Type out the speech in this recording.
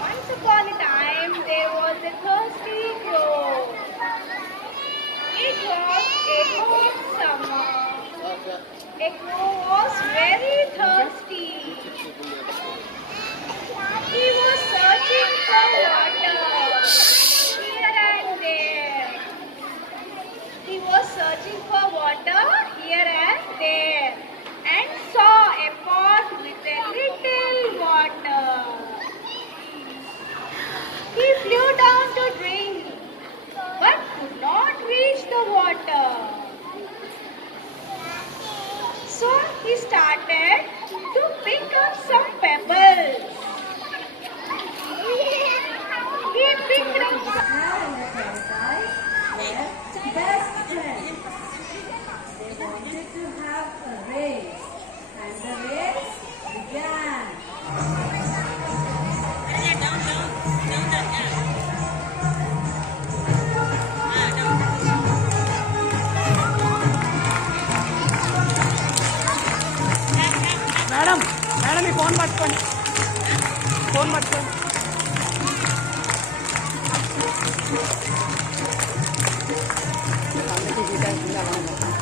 Once upon a time, there was a thirsty crow. It was a hot summer. A crow was very thirsty. He was searching for water here and there. He was searching for water here and there and saw a pot with a little water. He flew down to drink, but could not reach the water. So he started to pick up some pebbles. He picked up best friends. They wanted to have a race, and the race began. Madam madam ఈ phone పట్టుకోండి phone పట్టుకోండి అందుకే